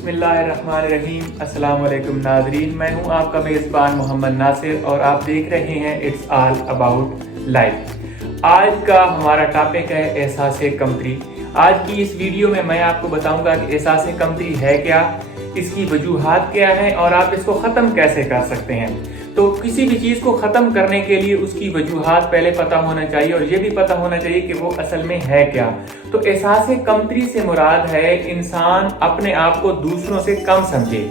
बिस्मिल्लाहिर्रहमानिर्रहीम। अस्सलाम वालेकुम नाज़रीन, मैं हूं आपका मेज़बान मोहम्मद नासिर और आप देख रहे हैं इट्स ऑल अबाउट लाइफ। आज का हमारा टॉपिक है एहसास कमतरी। आज की इस वीडियो में मैं आपको बताऊंगा कि एहसास कमतरी है क्या, इसकी वजूहात क्या हैं और आप इसको ख़त्म कैसे कर सकते हैं। तो किसी भी चीज़ को ख़त्म करने के लिए उसकी वजूहात पहले पता होना चाहिए और ये भी पता होना चाहिए कि वो असल में है क्या। तो एहसास कमतरी से मुराद है इंसान अपने आप को दूसरों से कम समझे।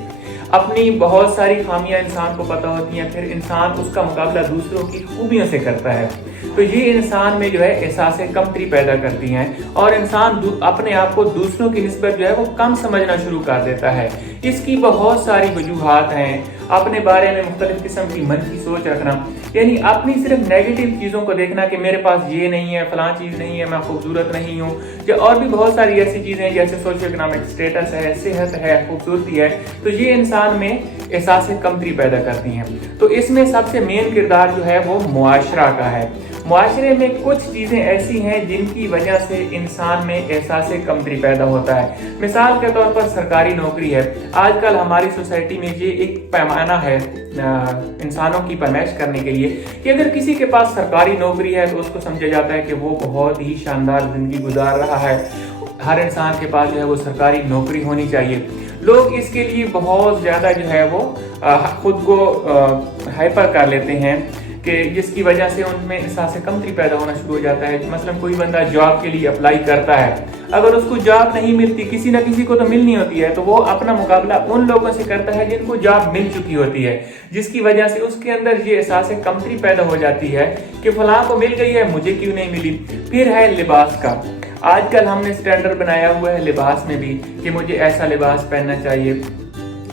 अपनी बहुत सारी खामियां इंसान को पता होती हैं, फिर इंसान उसका मुकाबला दूसरों की खूबियों से करता है। तो ये इंसान में जो है एहसास कमतरी पैदा करती हैं और इंसान अपने आप को दूसरों की निस्बत जो है वो कम समझना शुरू कर देता है। इसकी बहुत सारी वजूहात हैं। अपने बारे में मुख्तलिफ किस्म की मनफी सोच रखना, यानी अपनी सिर्फ नेगेटिव चीज़ों को देखना कि मेरे पास ये नहीं है, फलां चीज़ नहीं है, मैं खूबसूरत नहीं हूँ, या और भी बहुत सारी ऐसी चीज़ें हैं जैसे सोशियो इकोनॉमिक स्टेटस है, सेहत है, खूबसूरती है। तो ये इंसान में एहसास कमतरी पैदा करती हैं। तो इसमें सबसे मेन किरदार जो है वो मुआशरा का है। मुआशरे में कुछ चीज़ें ऐसी हैं जिनकी वजह से इंसान में एहसास कमतरी पैदा होता है। मिसाल के तौर पर सरकारी नौकरी है। आजकल हमारी सोसाइटी में ये एक पैमाना है इंसानों की पैमाइश करने के लिए कि अगर किसी के पास सरकारी नौकरी है तो उसको समझा जाता है कि वो बहुत ही शानदार जिंदगी गुजार रहा है। हर इंसान के पास जो है वो सरकारी नौकरी होनी चाहिए। लोग इसके लिए बहुत ज़्यादा जो है वो खुद को हाइपर कर लेते हैं कि जिसकी वजह से उनमें एहसास कमतरी पैदा होना शुरू हो जाता है। मसलन कोई बंदा जॉब के लिए अप्लाई करता है, अगर उसको जॉब नहीं मिलती, किसी ना किसी को तो मिलनी होती है, तो वो अपना मुकाबला उन लोगों से करता है जिनको जॉब मिल चुकी होती है, जिसकी वजह से उसके अंदर ये एहसास कमतरी पैदा हो जाती है कि फलां को मिल गई है, मुझे क्यों नहीं मिली। फिर है लिबास का। आजकल हमने स्टैंडर्ड बनाया हुआ है लिबास में भी कि मुझे ऐसा लिबास पहनना चाहिए,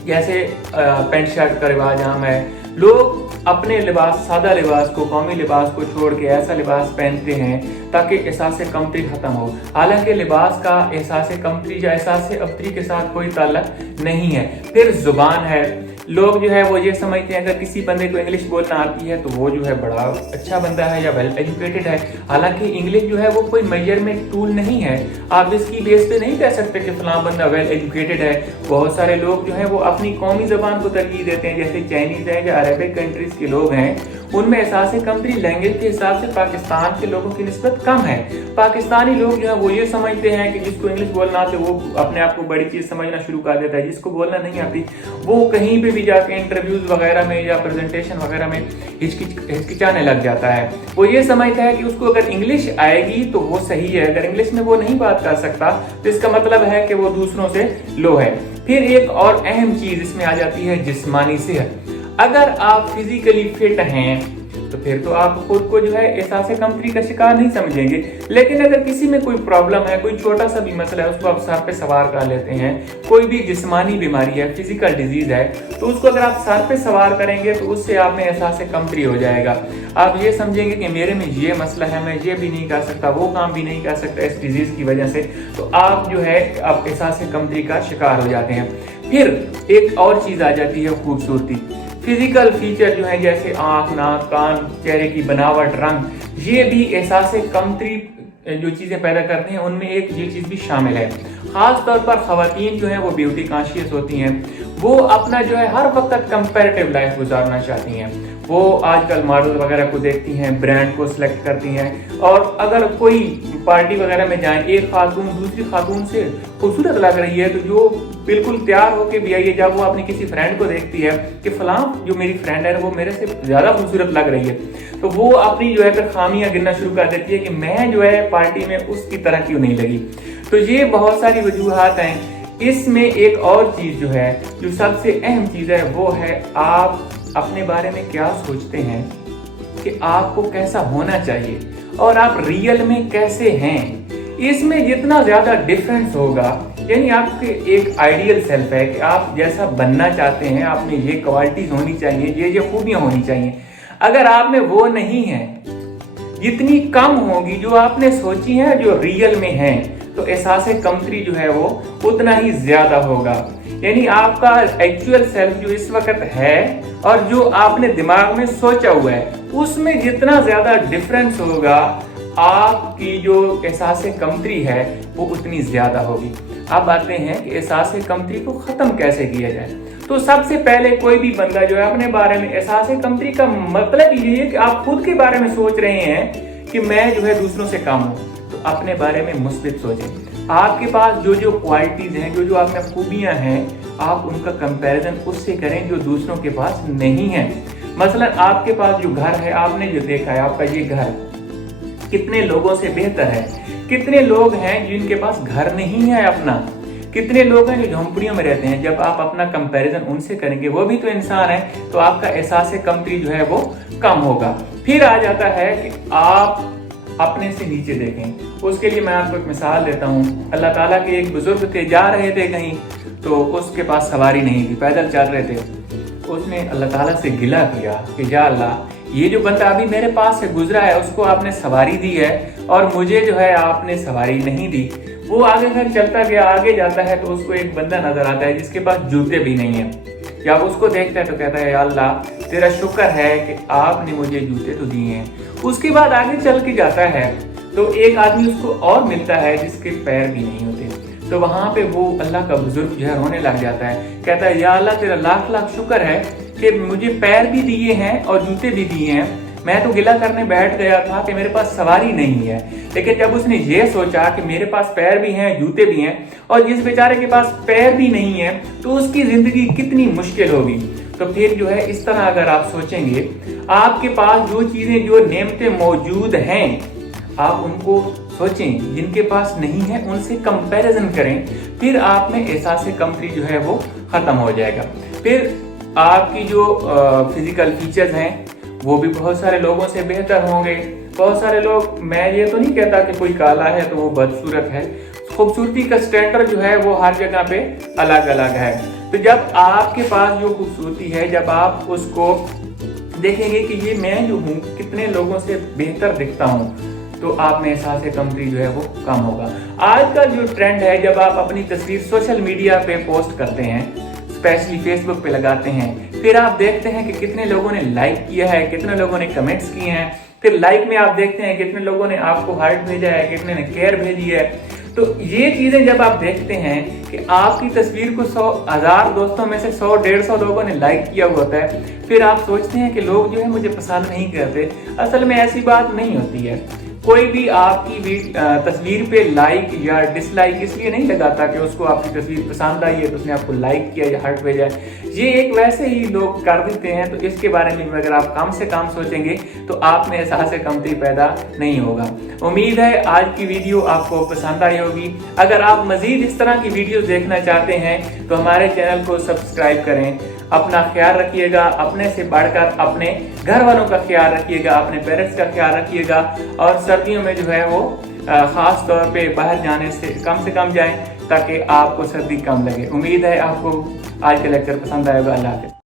जैसे पैंट शर्ट का रिवाज आम है। लोग अपने लिबास, सादा लिबास को, कौमी लिबास को छोड़ के ऐसा लिबास पहनते हैं ताकि एहसास कमतरी खत्म हो। हालांकि लिबास का एहसास कमतरी या एहसास अबतरी के साथ कोई ताल्लुक नहीं है। फिर जुबान है। लोग जो है वो ये समझते हैं अगर किसी बंदे को इंग्लिश बोलना आती है तो वो जो है बड़ा अच्छा बंदा है या वेल एजुकेटेड है। हालांकि इंग्लिश जो है वो कोई मेजरमेंट टूल नहीं है। आप इसकी बेस पे नहीं कह सकते कि फलां बंदा वेल एजुकेटेड है। बहुत सारे लोग जो है वो अपनी कौमी ज़बान को तरजीह देते हैं, जैसे चाइनीज़ है या अरबिक कंट्रीज़ के लोग हैं, उनमें एहसास कमतरी लैंग्वेज के हिसाब से पाकिस्तान के लोगों की निस्बत कम है। पाकिस्तानी लोग जो है वो ये समझते हैं कि जिसको इंग्लिश बोलना आते वो अपने आप को बड़ी चीज़ समझना शुरू कर देता है, जिसको बोलना नहीं आती वो कहीं पे भी जाके इंटरव्यूज वगैरह में या प्रेजेंटेशन वगैरह में हिचकिचाने लग जाता है। वो ये समझता है कि उसको अगर इंग्लिश आएगी तो वो सही है, अगर इंग्लिश में वो नहीं बात कर सकता तो इसका मतलब है कि वो दूसरों से लो है। फिर एक और अहम चीज़ इसमें आ जाती है जिस्मानी सेहत। अगर आप फिजिकली फिट हैं तो फिर तो आप खुद को जो है एहसास कमतरी का शिकार नहीं समझेंगे। लेकिन अगर किसी में कोई प्रॉब्लम है, कोई छोटा सा भी मसला है, उसको आप सर पे सवार कर लेते हैं, कोई भी जिस्मानी बीमारी है, फिजिकल डिजीज है, तो उसको अगर आप सर पे सवार करेंगे तो उससे आप में एहसास कमतरी हो जाएगा। आप ये समझेंगे कि मेरे में ये मसला है, मैं ये भी नहीं कर सकता, वो काम भी नहीं कर सकता इस डिजीज की वजह से, तो आप जो है आप एहसास कमतरी का शिकार हो जाते हैं। फिर एक और चीज़ आ जाती है खूबसूरती। फिजिकल फीचर जो है जैसे आँख, नाक, कान, चेहरे की बनावट, रंग, ये भी एहसास कमतरी जो चीज़ें पैदा करते हैं उनमें एक ये चीज़ भी शामिल है। ख़ास तौर पर ख़वातीन जो हैं वो ब्यूटी कॉन्शियस होती हैं, वो अपना जो है हर वक्त कंपैरेटिव लाइफ गुजारना चाहती हैं। वो आजकल मॉडल वगैरह को देखती हैं, ब्रांड को सिलेक्ट करती हैं, और अगर कोई पार्टी वगैरह में जाएं, एक खातून दूसरी खातून से खूबसूरत लग रही है तो जो बिल्कुल तैयार होकर भी आई है, जब वो अपनी किसी फ्रेंड को देखती है कि फलां जो मेरी फ्रेंड है वो मेरे से ज़्यादा खूबसूरत लग रही है, तो वो अपनी जो है फिर खामियां गिनना शुरू कर देती है कि मैं जो है पार्टी में उसकी तरह क्यों नहीं लगी। तो ये बहुत सारी वजूहात हैं। इसमें एक और चीज़ जो है, जो सबसे अहम चीज़ है, वो है आप अपने बारे में क्या सोचते हैं कि आपको कैसा होना चाहिए और आप रियल में कैसे हैं। इसमें जितना ज़्यादा डिफरेंस होगा, यानी आपके एक आइडियल सेल्फ है कि आप जैसा बनना चाहते हैं, आप में ये क्वालिटीज़ होनी चाहिए, ये खूबियाँ होनी चाहिए, अगर आप में वो नहीं है, जितनी कम होगी जो आपने सोची है, जो रियल में है, तो एहसास कमतरी जो है वो उतना ही ज़्यादा होगा। यानी आपका एक्चुअल सेल्फ जो इस वक्त है और जो आपने दिमाग में सोचा हुआ है, उसमें जितना ज़्यादा डिफरेंस होगा आपकी जो एहसास कमतरी है वो उतनी ज्यादा होगी। अब आते हैं कि एहसास कमतरी को खत्म कैसे किया जाए। तो सबसे पहले कोई भी बंदा जो है अपने बारे में, एहसास कमतरी का मतलब ये है कि आप खुद के बारे में सोच रहे हैं कि मैं जो है दूसरों से कम हूँ, तो अपने बारे में मुस्बित सोचें। आपके पास जो जो क्वालिटीज हैं, जो जो आप में खूबियां हैं, आप उनका कंपैरिजन उससे करें जो दूसरों के पास नहीं है। मसलन आपके पास जो घर है, आपने जो देखा है आपका ये घर कितने लोगों से बेहतर है। कितने लोग हैं जिनके पास घर नहीं है अपना, कितने लोग हैं जो झोंपड़ियों में रहते हैं। जब आप अपना कंपैरिजन उनसे करेंगे, वो भी तो इंसान है, तो आपका एहसास कमतरी जो है वो कम होगा। फिर आ जाता है कि आप अपने से नीचे देखें। उसके लिए मैं आपको एक मिसाल देता हूँ। अल्लाह ताला के एक बुजुर्ग थे, जा रहे थे कहीं, तो उसके पास सवारी नहीं थी, पैदल चल रहे थे। उसने अल्लाह ताला से गिला किया कि या अल्लाह, ये जो बंदा अभी मेरे पास से गुजरा है उसको आपने सवारी दी है और मुझे जो है आपने सवारी नहीं दी। वो आगे घर चलता गया, आगे जाता है तो उसको एक बंदा नजर आता है जिसके पास जूते भी नहीं है। जब उसको देखता है तो कहता है या अल्लाह, तेरा शुक्र है कि आपने मुझे जूते तो दिए हैं। उसके बाद आगे चल के जाता है तो एक आदमी उसको और मिलता है जिसके पैर भी नहीं होते। तो वहां पे वो अल्लाह का बुजुर्ग जो है रोने लग जाता है, कहता है या अल्लाह, तेरा लाख लाख शुक्र है कि मुझे पैर भी दिए हैं और जूते भी दिए हैं। मैं तो गिला करने बैठ गया था कि मेरे पास सवारी नहीं है, लेकिन जब उसने ये सोचा कि मेरे पास पैर भी हैं, जूते भी हैं, और जिस बेचारे के पास पैर भी नहीं है तो उसकी जिंदगी कितनी मुश्किल होगी। तो फिर जो है इस तरह अगर आप सोचेंगे, आपके पास जो चीजें, जो नेमतें मौजूद हैं, आप उनको सोचें, जिनके पास नहीं है उनसे कंपैरिजन करें, फिर आप में एहसास कमतरी जो है वो खत्म हो जाएगा। फिर आपकी जो फिजिकल फीचर्स हैं वो भी बहुत सारे लोगों से बेहतर होंगे। बहुत सारे लोग, मैं ये तो नहीं कहता कि कोई काला है तो वो बदसूरत है, खूबसूरती का स्टैंडर्ड जो है वो हर जगह पे अलग अलग है। तो जब आपके पास जो खूबसूरती है, जब आप उसको देखेंगे कि ये मैं जो हूँ कितने लोगों से बेहतर दिखता हूँ, तो आप में एहसास कमतरी जो है वो कम होगा। आज का जो ट्रेंड है, जब आप अपनी तस्वीर सोशल मीडिया पे पोस्ट करते हैं, स्पेशली फेसबुक पे लगाते हैं, फिर आप देखते हैं कि कितने लोगों ने लाइक किया है, कितने लोगों ने कमेंट्स किए हैं। फिर लाइक में आप देखते हैं कितने लोगों ने आपको हार्ट भेजा है, कितने ने केयर भेजी है। तो ये चीजें जब आप देखते हैं कि आपकी तस्वीर को 100,000 दोस्तों में से 100-150 लोगों ने लाइक किया हुआ होता है, फिर आप सोचते हैं कि लोग जो है मुझे पसंद नहीं करते। असल में ऐसी बात नहीं होती है। कोई भी आपकी तस्वीर पे लाइक या डिसलाइक इसलिए नहीं लगाता कि उसको आपकी तस्वीर पसंद आई है तो उसने आपको लाइक किया या हार्ट भेजा है। ये एक वैसे ही लोग कर देते हैं। तो इसके बारे में अगर आप कम से कम सोचेंगे तो आप में एहसास कमतरी पैदा नहीं होगा। उम्मीद है आज की वीडियो आपको पसंद आई होगी। अगर आप मजीद इस तरह की वीडियो देखना चाहते हैं तो हमारे चैनल को सब्सक्राइब करें। अपना ख्याल रखिएगा, अपने से बढ़कर अपने घर वालों का ख्याल रखिएगा, अपने पेरेंट्स का ख्याल रखिएगा, और सर्दियों में जो है वो खास तौर पे बाहर जाने से कम जाएं ताकि आपको सर्दी कम लगे। उम्मीद है आपको आज का लेक्चर पसंद आएगा। अल्लाह हाफ़िज़।